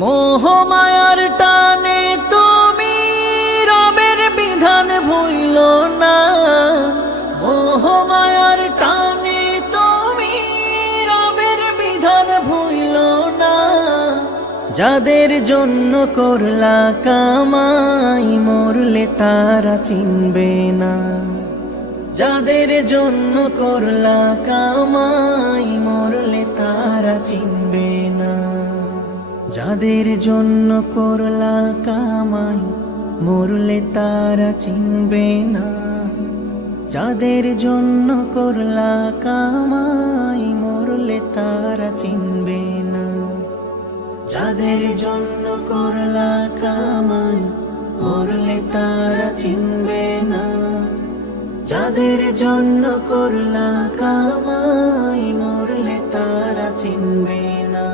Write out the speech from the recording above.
মোহমায়ার টানে তুমি রবের বিধান ভুইল না, মোহমায়ার টানে তুমি রবের বিধান ভুইল না। যাদের জন্য করলা কামাই মরলে তারা চিনবে না, যাদের জন্য করলা কামাই মরলে তারা চিনবে না। যাদের জন্য করলা কামাই মরলে তারা চিনবে না, যাদের জন্য করলা কামাই মরলে তারা চিনবে না। যাদের জন্য করলা কামাই মরলে তারা চিনবে না, যাদের জন্য করলা কামাই মরলে তারা চিনবে না।